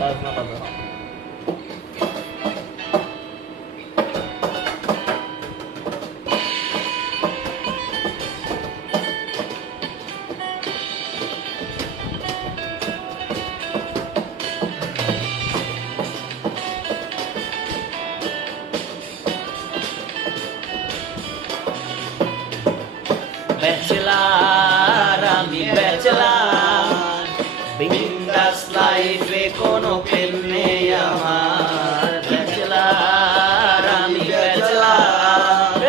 বাজনা বাজাও। ব্যাচেলার আমি ব্যাচেলার, বিন্দাস লাইফে কোনো প্রেম নেই আমার। ব্যাচেলার আমি ব্যাচেলার,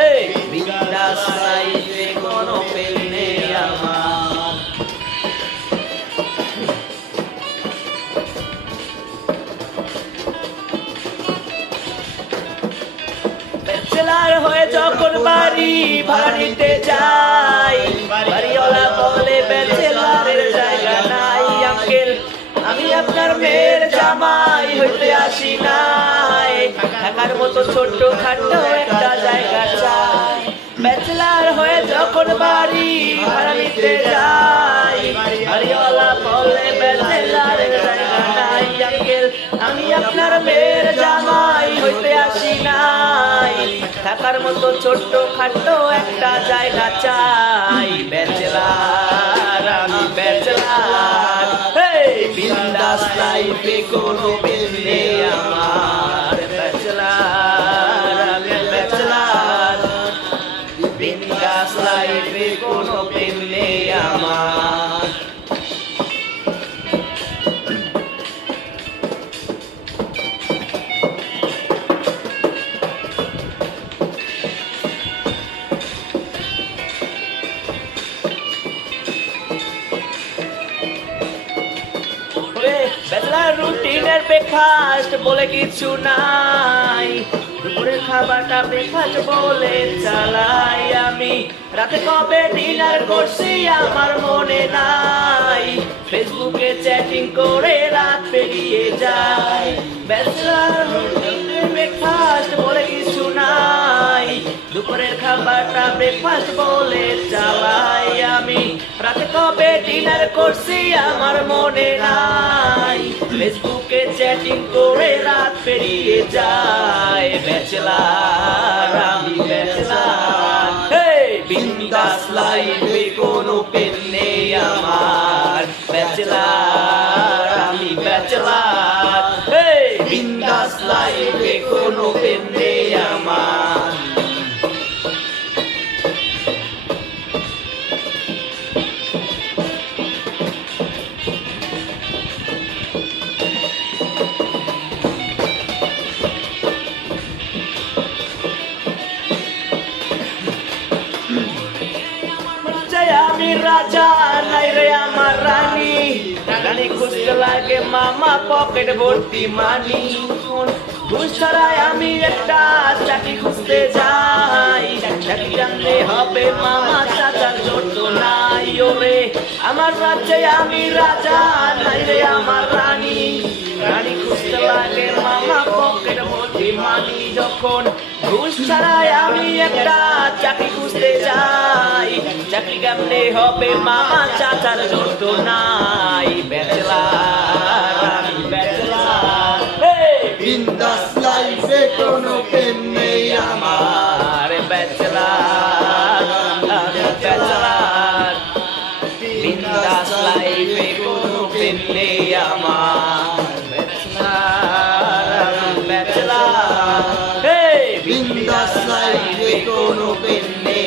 বিন্দাস লাইফে কোনো প্রেম নেই আমার। ব্যাচেলার হয়ে যখন বাড়ি ভাড়া নিতে যাই, বাড়িওয়ালা বলে ব্যাচেলারের জায়গা নাই। আঙ্কেল আমি আপনার মেয়ের জামাই হইতে আসি নাই, থাকার মতো ছোট্ট খাটো একটা জায়গা চাই। ব্যাচেলার হয়ে যখন বাড়ি ভাড়া নিতে যাই, বাড়িওয়ালা বলে ব্যাচেলারের জায়গা নাই। আঙ্কেল আমি আপনার মেয়ের জামাই হইতে আসি নাই, থাকার মতো ছোট্ট খাটো একটা জায়গা চাই। ব্যাচেলার আমি ব্যাচেলার, বিন্দাস লাইফে কোনো প্রেম নেই আমার। ব্যাচেলার আমি ব্যাচেলার, বিন্দাস লাইফে কোনো প্রেম নেই আমার। ব্যাচেলার রুটিনের ব্রেকফাস্ট বলে কিছু নাই, দুপুরের খাবারটা ব্রেকফাস্ট বলে চালাই। আমি রাতে কবে ডিনার করছি আমার মনে নাই, ফেসবুকে চ্যাটিং করে রাত পেরিয়ে যায়। ব্যাচেলার রুটিনের ব্রেকফাস্ট বলে কিছু নাই, দুপুরের খাবারটা ব্রেকফাস্ট বলে চালাই। আমি রাতে কবে ডিনার করছি আমার মনে নাই, ফেসবুকে চ্যাটিং করে রাত পেরিয়ে যায়। ব্যাচেলার আমি ব্যাচেলার, বিন্দাস লাইফে কোনো প্রেম নেই আমার। ব্যাচেলার আমি ব্যাচেলার, বিন্দাস লাইফে কোনো প্রেম নেই আমার। আমি রাজা নাই রে আমার রানী, রানী খুঁজতে লাগে মামা পকেট ভর্তি মানি। ঘুষ ছাড়াই আমি একটা চাকরি খুঁজতে যাই, চাকরি জানলে হবে মামা চাচার জন্য নাই। ওরে আমার রাজ্যে আমি রাজা নাই রে আমার রানী, রানী খুঁজতে লাগে মামা পকেট ভর্তি মানি। যখন ঘুষ ছাড়াই আমি একটা চাকরি খুঁজতে যাই, চাকরি কেমনে হবে মামা চাচার জন্য নাই। ব্যাচেলার আমি ব্যাচেলার, বিন্দাস লাইফে কোনো প্রেম নেই আমার। ব্যাচেলার আমি ব্যাচেলার, বিন্দাস লাইফে কোনো প্রেম নেই আমার। ব্যাচেলার আমি ব্যাচেলার, বিন্দাস লাইফে কোনো প্রেম নেই।